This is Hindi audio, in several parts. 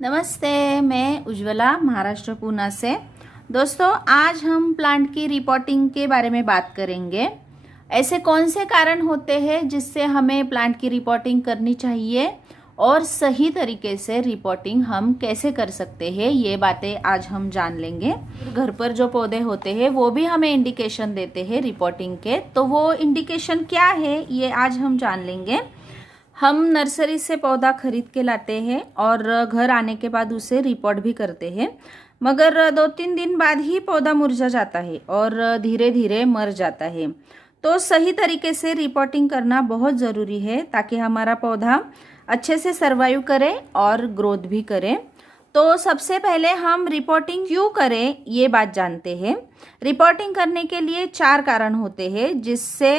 नमस्ते, मैं उज्ज्वला महाराष्ट्र पूना से। दोस्तों, आज हम प्लांट की रिपोर्टिंग के बारे में बात करेंगे। ऐसे कौन से कारण होते हैं जिससे हमें प्लांट की रिपोर्टिंग करनी चाहिए और सही तरीके से रिपोर्टिंग हम कैसे कर सकते हैं, ये बातें आज हम जान लेंगे। घर पर जो पौधे होते हैं वो भी हमें इंडिकेशन देते हैं रिपोर्टिंग के, तो वो इंडिकेशन क्या है ये आज हम जान लेंगे। हम नर्सरी से पौधा खरीद के लाते हैं और घर आने के बाद उसे रिपोर्ट भी करते हैं, मगर 2-3 दिन बाद ही पौधा मुरझा जाता है और धीरे धीरे मर जाता है। तो सही तरीके से रिपोर्टिंग करना बहुत ज़रूरी है ताकि हमारा पौधा अच्छे से सर्वाइव करे और ग्रोथ भी करे। तो सबसे पहले हम रिपोर्टिंग क्यों करें ये बात जानते हैं। रिपोर्टिंग करने के लिए 4 कारण होते हैं जिससे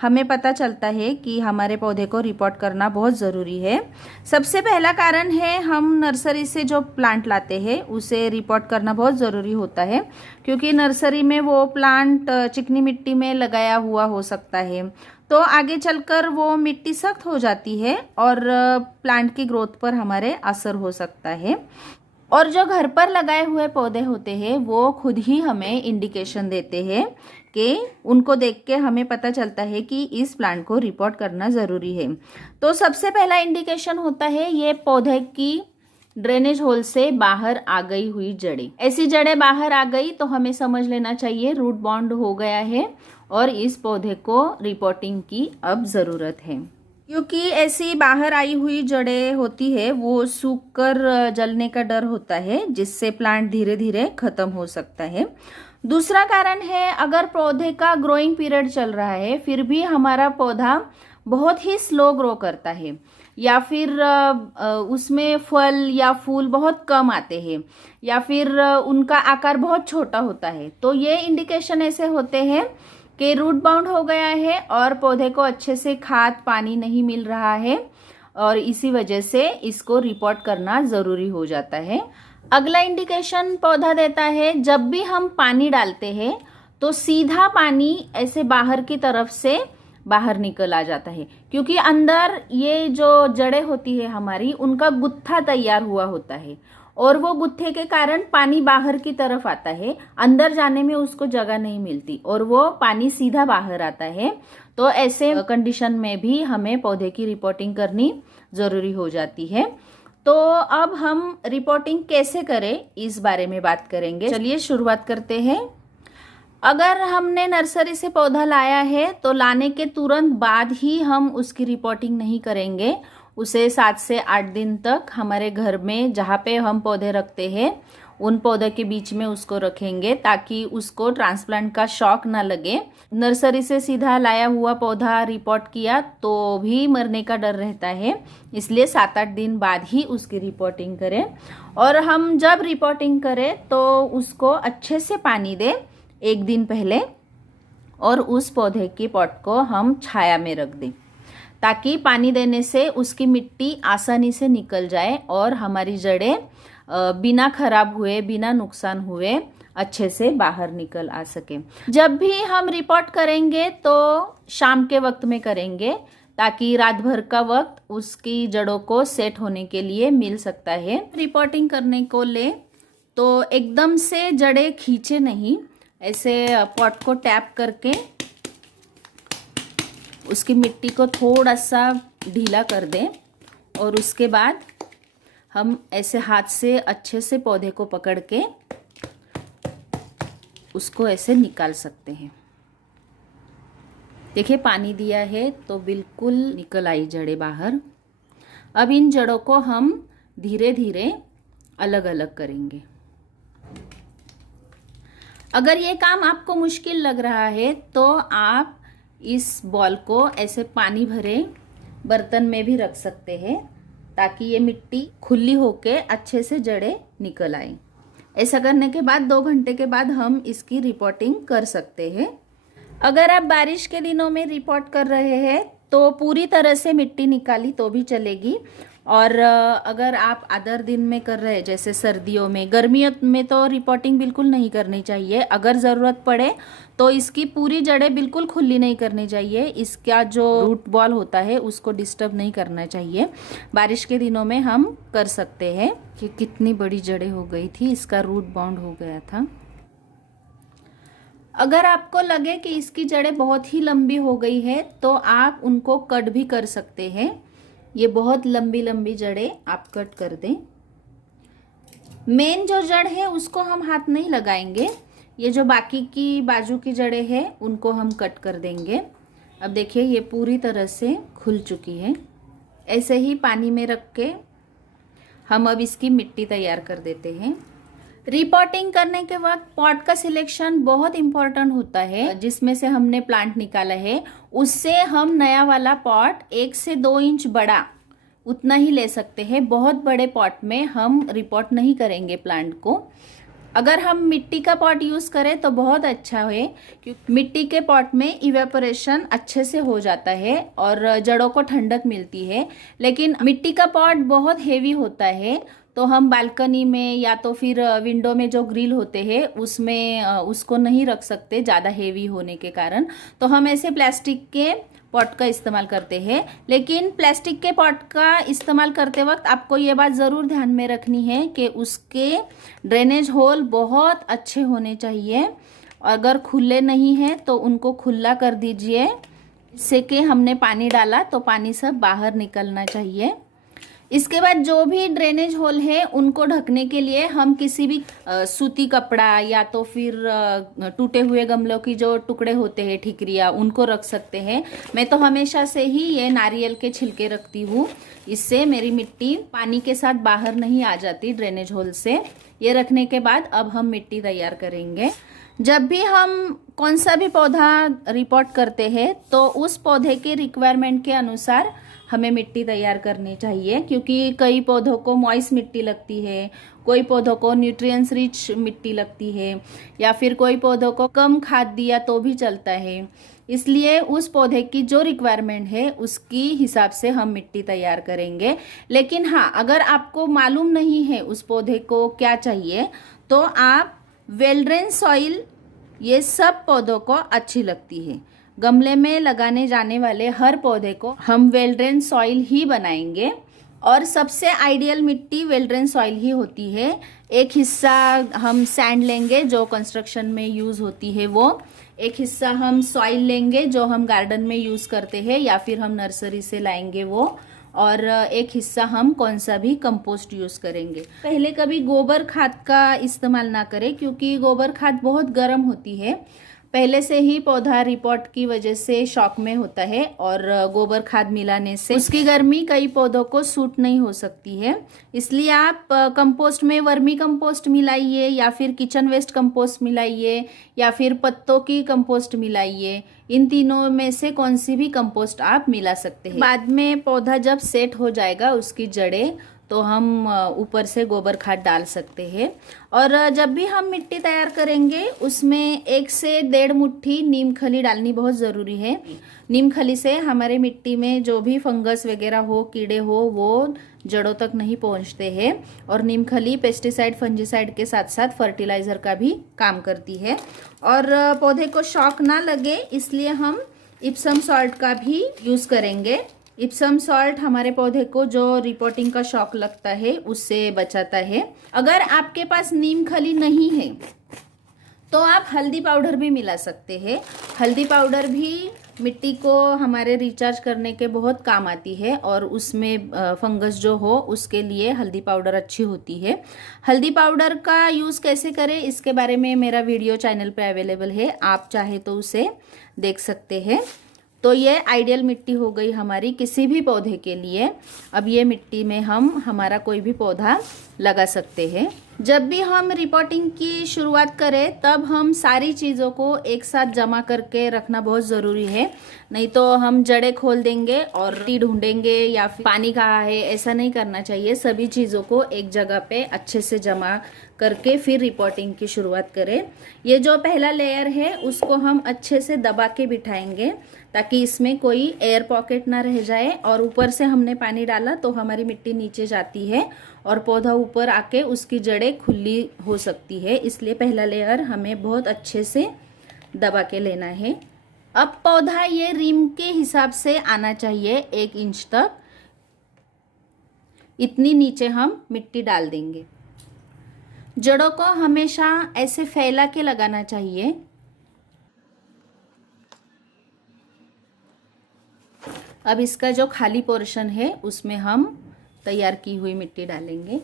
हमें पता चलता है कि हमारे पौधे को रिपोर्ट करना बहुत ज़रूरी है। सबसे पहला कारण है, हम नर्सरी से जो प्लांट लाते हैं उसे रिपोर्ट करना बहुत ज़रूरी होता है, क्योंकि नर्सरी में वो प्लांट चिकनी मिट्टी में लगाया हुआ हो सकता है, तो आगे चलकर वो मिट्टी सख्त हो जाती है और प्लांट की ग्रोथ पर हमारे असर हो सकता है। और जो घर पर लगाए हुए पौधे होते हैं वो खुद ही हमें इंडिकेशन देते हैं कि उनको देख के हमें पता चलता है कि इस प्लांट को रिपोर्ट करना ज़रूरी है। तो सबसे पहला इंडिकेशन होता है ये पौधे की ड्रेनेज होल से बाहर आ गई हुई जड़ें। ऐसी जड़ें बाहर आ गई तो हमें समझ लेना चाहिए रूट बॉन्ड हो गया है और इस पौधे को रिपोर्टिंग की अब ज़रूरत है। क्योंकि ऐसी बाहर आई हुई जड़ें होती है वो सूखकर जलने का डर होता है, जिससे प्लांट धीरे धीरे खत्म हो सकता है। दूसरा कारण है, अगर पौधे का ग्रोइंग पीरियड चल रहा है फिर भी हमारा पौधा बहुत ही स्लो ग्रो करता है या फिर उसमें फल या फूल बहुत कम आते हैं या फिर उनका आकार बहुत छोटा होता है, तो ये इंडिकेशन ऐसे होते हैं कि रूट बाउंड हो गया है और पौधे को अच्छे से खाद पानी नहीं मिल रहा है और इसी वजह से इसको रिपोर्ट करना ज़रूरी हो जाता है। अगला इंडिकेशन पौधा देता है, जब भी हम पानी डालते हैं तो सीधा पानी ऐसे बाहर की तरफ से बाहर निकल आ जाता है, क्योंकि अंदर ये जो जड़ें होती है हमारी उनका गुत्था तैयार हुआ होता है और वो गुत्थे के कारण पानी बाहर की तरफ आता है, अंदर जाने में उसको जगह नहीं मिलती और वो पानी सीधा बाहर आता है। तो ऐसे कंडीशन में भी हमें पौधे की रिपोर्टिंग करनी ज़रूरी हो जाती है। तो अब हम रिपोर्टिंग कैसे करें इस बारे में बात करेंगे। चलिए शुरुआत करते हैं। अगर हमने नर्सरी से पौधा लाया है तो लाने के तुरंत बाद ही हम उसकी रिपोर्टिंग नहीं करेंगे, उसे 7 से 8 दिन तक हमारे घर में जहाँ पे हम पौधे रखते हैं उन पौधे के बीच में उसको रखेंगे ताकि उसको ट्रांसप्लांट का शॉक ना लगे। नर्सरी से सीधा लाया हुआ पौधा रिपोर्ट किया तो भी मरने का डर रहता है, इसलिए 7-8 दिन बाद ही उसकी रिपोर्टिंग करें। और हम जब रिपोर्टिंग करें तो उसको अच्छे से पानी दें 1 दिन पहले और उस पौधे की पॉट को हम छाया में रख दें ताकि पानी देने से उसकी मिट्टी आसानी से निकल जाए और हमारी जड़ें बिना खराब हुए बिना नुकसान हुए अच्छे से बाहर निकल आ सके। जब भी हम रिपोर्ट करेंगे तो शाम के वक्त में करेंगे ताकि रात भर का वक्त उसकी जड़ों को सेट होने के लिए मिल सकता है। रिपोर्टिंग करने को ले तो एकदम से जड़ें खींचे नहीं, ऐसे पॉट को टैप करके उसकी मिट्टी को थोड़ा सा ढीला कर दें और उसके बाद हम ऐसे हाथ से अच्छे से पौधे को पकड़ के उसको ऐसे निकाल सकते हैं। देखिए पानी दिया है तो बिल्कुल निकल आई जड़ें बाहर। अब इन जड़ों को हम धीरे धीरे अलग अलग करेंगे। अगर ये काम आपको मुश्किल लग रहा है तो आप इस बॉल को ऐसे पानी भरे बर्तन में भी रख सकते हैं ताकि ये मिट्टी खुली होके अच्छे से जड़ें निकल आए। ऐसा करने के बाद 2 घंटे के बाद हम इसकी रिपोर्टिंग कर सकते हैं। अगर आप बारिश के दिनों में रिपोर्ट कर रहे हैं तो पूरी तरह से मिट्टी निकाली तो भी चलेगी और अगर आप अदर दिन में कर रहे हैं, जैसे सर्दियों में, गर्मियों में तो रिपोर्टिंग बिल्कुल नहीं करनी चाहिए। अगर ज़रूरत पड़े तो इसकी पूरी जड़ें बिल्कुल खुली नहीं करनी चाहिए। इसका जो रूट बॉल होता है उसको डिस्टर्ब नहीं करना चाहिए। बारिश के दिनों में हम कर सकते हैं। कि कितनी बड़ी जड़ें हो गई थी, इसका रूट बाउंड हो गया था। अगर आपको लगे कि इसकी जड़ें बहुत ही लंबी हो गई है तो आप उनको कट भी कर सकते हैं। ये बहुत लंबी लंबी जड़ें आप कट कर दें। मेन जो जड़ है उसको हम हाथ नहीं लगाएंगे। ये जो बाकी की बाजू की जड़ें हैं उनको हम कट कर देंगे। अब देखिए ये पूरी तरह से खुल चुकी है। ऐसे ही पानी में रख के हम अब इसकी मिट्टी तैयार कर देते हैं। रिपोर्टिंग करने के वक्त पॉट का सिलेक्शन बहुत इम्पोर्टेंट होता है। जिसमें से हमने प्लांट निकाला है उससे हम नया वाला पॉट 1 से 2 इंच बड़ा उतना ही ले सकते हैं। बहुत बड़े पॉट में हम रिपोर्ट नहीं करेंगे प्लांट को। अगर हम मिट्टी का पॉट यूज़ करें तो बहुत अच्छा है, क्योंकि मिट्टी के पॉट में इवेपोरेशन अच्छे से हो जाता है और जड़ों को ठंडक मिलती है। लेकिन मिट्टी का पॉट बहुत हेवी होता है, तो हम बालकनी में या तो फिर विंडो में जो ग्रिल होते हैं उसमें उसको नहीं रख सकते ज़्यादा हेवी होने के कारण। तो हम ऐसे प्लास्टिक के पॉट का इस्तेमाल करते हैं। लेकिन प्लास्टिक के पॉट का इस्तेमाल करते वक्त आपको ये बात ज़रूर ध्यान में रखनी है कि उसके ड्रेनेज होल बहुत अच्छे होने चाहिए। अगर खुले नहीं हैं तो उनको खुला कर दीजिए, इससे कि हमने पानी डाला तो पानी सब बाहर निकलना चाहिए। इसके बाद जो भी ड्रेनेज होल है उनको ढकने के लिए हम किसी भी सूती कपड़ा या तो फिर टूटे हुए गमलों की जो टुकड़े होते हैं, ठिकरिया, उनको रख सकते हैं। मैं तो हमेशा से ही ये नारियल के छिलके रखती हूँ, इससे मेरी मिट्टी पानी के साथ बाहर नहीं आ जाती ड्रेनेज होल से। ये रखने के बाद अब हम मिट्टी तैयार करेंगे। जब भी हम कौन सा भी पौधा रिपोर्ट करते हैं तो उस पौधे के रिक्वायरमेंट के अनुसार हमें मिट्टी तैयार करनी चाहिए, क्योंकि कई पौधों को मॉइस्ट मिट्टी लगती है, कोई पौधों को न्यूट्रिएंट्स रिच मिट्टी लगती है, या फिर कोई पौधों को कम खाद दिया तो भी चलता है। इसलिए उस पौधे की जो रिक्वायरमेंट है उसकी हिसाब से हम मिट्टी तैयार करेंगे। लेकिन हाँ, अगर आपको मालूम नहीं है उस पौधे को क्या चाहिए तो आप वेल ड्रेन सॉइल, ये सब पौधों को अच्छी लगती है। गमले में लगाने जाने वाले हर पौधे को हम वेल ड्रेन सॉइल ही बनाएंगे, और सबसे आइडियल मिट्टी वेल ड्रेन सॉइल ही होती है। एक हिस्सा हम सैंड लेंगे जो कंस्ट्रक्शन में यूज़ होती है वो, एक हिस्सा हम सॉइल लेंगे जो हम गार्डन में यूज़ करते हैं या फिर हम नर्सरी से लाएंगे वो, और एक हिस्सा हम कौन सा भी कंपोस्ट यूज़ करेंगे। पहले कभी गोबर खाद का इस्तेमाल ना करें, क्योंकि गोबर खाद बहुत गर्म होती है। पहले से ही पौधा रिपोर्ट की वजह से शॉक में होता है और गोबर खाद मिलाने से उसकी गर्मी कई पौधों को सूट नहीं हो सकती है। इसलिए आप कंपोस्ट में वर्मी कंपोस्ट मिलाइए, या फिर किचन वेस्ट कंपोस्ट मिलाइए, या फिर पत्तों की कंपोस्ट मिलाइए। इन तीनों में से कौन सी भी कंपोस्ट आप मिला सकते हैं। बाद में पौधा जब सेट हो जाएगा उसकी जड़ें, तो हम ऊपर से गोबर खाद डाल सकते हैं। और जब भी हम मिट्टी तैयार करेंगे उसमें 1 से 1.5 मुट्ठी नीम खली डालनी बहुत ज़रूरी है। नीम खली से हमारे मिट्टी में जो भी फंगस वगैरह हो, कीड़े हो, वो जड़ों तक नहीं पहुंचते हैं। और नीम खली पेस्टिसाइड, फंजीसाइड के साथ साथ फर्टिलाइज़र का भी काम करती है। और पौधे को शॉक ना लगे इसलिए हम इप्सम सॉल्ट का भी यूज़ करेंगे। इप्सम सॉल्ट हमारे पौधे को जो रिपोर्टिंग का शॉक लगता है उससे बचाता है। अगर आपके पास नीम खली नहीं है तो आप हल्दी पाउडर भी मिला सकते हैं। हल्दी पाउडर भी मिट्टी को हमारे रिचार्ज करने के बहुत काम आती है, और उसमें फंगस जो हो उसके लिए हल्दी पाउडर अच्छी होती है। हल्दी पाउडर का यूज़ कैसे करें इसके बारे में मेरा वीडियो चैनल पे अवेलेबल है, आप चाहे तो उसे देख सकते हैं। तो ये आइडियल मिट्टी हो गई हमारी किसी भी पौधे के लिए। अब ये मिट्टी में हम हमारा कोई भी पौधा लगा सकते हैं। जब भी हम रिपोर्टिंग की शुरुआत करें तब हम सारी चीज़ों को एक साथ जमा करके रखना बहुत ज़रूरी है, नहीं तो हम जड़ें खोल देंगे और मिट्टी ढूंढेंगे या फिर पानी कहाँ है, ऐसा नहीं करना चाहिए। सभी चीज़ों को एक जगह पे अच्छे से जमा करके फिर रिपोर्टिंग की शुरुआत करें। ये जो पहला लेयर है उसको हम अच्छे से दबा के बिठाएंगे ताकि इसमें कोई एयर पॉकेट ना रह जाए, और ऊपर से हमने पानी डाला तो हमारी मिट्टी नीचे जाती है और पौधा ऊपर आके उसकी जड़ें खुली हो सकती है, इसलिए पहला लेयर हमें बहुत अच्छे से दबा के लेना है। अब पौधा ये रिम के हिसाब से आना चाहिए 1 इंच तक, इतनी नीचे हम मिट्टी डाल देंगे। जड़ों को हमेशा ऐसे फैला के लगाना चाहिए। अब इसका जो खाली पोर्शन है उसमें हम तैयार की हुई मिट्टी डालेंगे।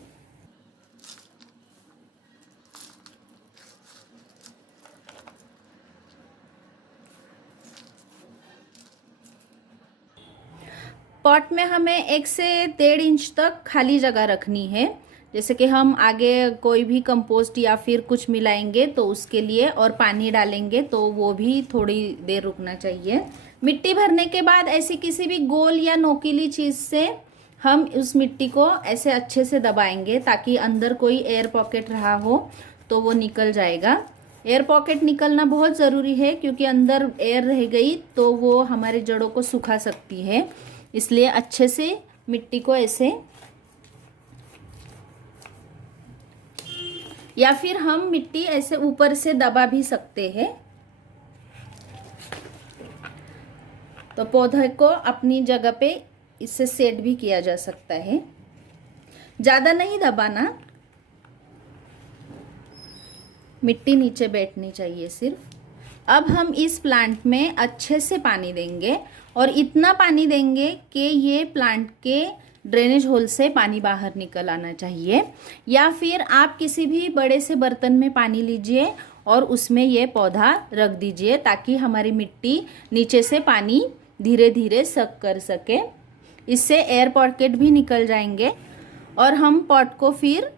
पॉट में हमें 1 से 1.5 इंच तक खाली जगह रखनी है, जैसे कि हम आगे कोई भी कंपोस्ट या फिर कुछ मिलाएंगे तो उसके लिए, और पानी डालेंगे तो वो भी थोड़ी देर रुकना चाहिए। मिट्टी भरने के बाद ऐसी किसी भी गोल या नोकीली चीज़ से हम उस मिट्टी को ऐसे अच्छे से दबाएंगे ताकि अंदर कोई एयर पॉकेट रहा हो तो वो निकल जाएगा। एयर पॉकेट निकलना बहुत ज़रूरी है क्योंकि अंदर एयर रह गई तो वो हमारे जड़ों को सुखा सकती है, इसलिए अच्छे से मिट्टी को ऐसे, या फिर हम मिट्टी ऐसे ऊपर से दबा भी सकते हैं तो पौधे को अपनी जगह पे इससे सेट भी किया जा सकता है। ज़्यादा नहीं दबाना, मिट्टी नीचे बैठनी चाहिए सिर्फ। अब हम इस प्लांट में अच्छे से पानी देंगे और इतना पानी देंगे कि ये प्लांट के ड्रेनेज होल से पानी बाहर निकल आना चाहिए, या फिर आप किसी भी बड़े से बर्तन में पानी लीजिए और उसमें ये पौधा रख दीजिए ताकि हमारी मिट्टी नीचे से पानी धीरे धीरे सक कर सके। इससे एयर पॉकेट भी निकल जाएंगे और हम पॉट को फिर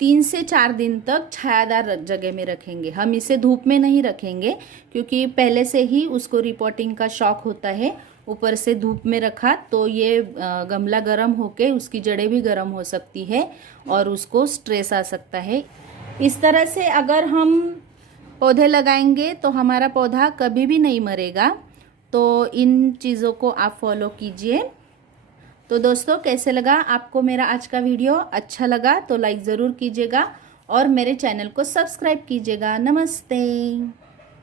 3 से 4 दिन तक छायादार जगह में रखेंगे। हम इसे धूप में नहीं रखेंगे क्योंकि पहले से ही उसको रिपोर्टिंग का शौक होता है। ऊपर से धूप में रखा तो ये गमला गर्म होके उसकी जड़ें भी गर्म हो सकती है और उसको स्ट्रेस आ सकता है। इस तरह से अगर हम पौधे लगाएंगे तो हमारा पौधा कभी भी नहीं मरेगा। तो इन चीज़ों को आप फॉलो कीजिए। तो दोस्तों, कैसे लगा आपको मेरा आज का वीडियो? अच्छा लगा तो लाइक ज़रूर कीजिएगा और मेरे चैनल को सब्सक्राइब कीजिएगा। नमस्ते।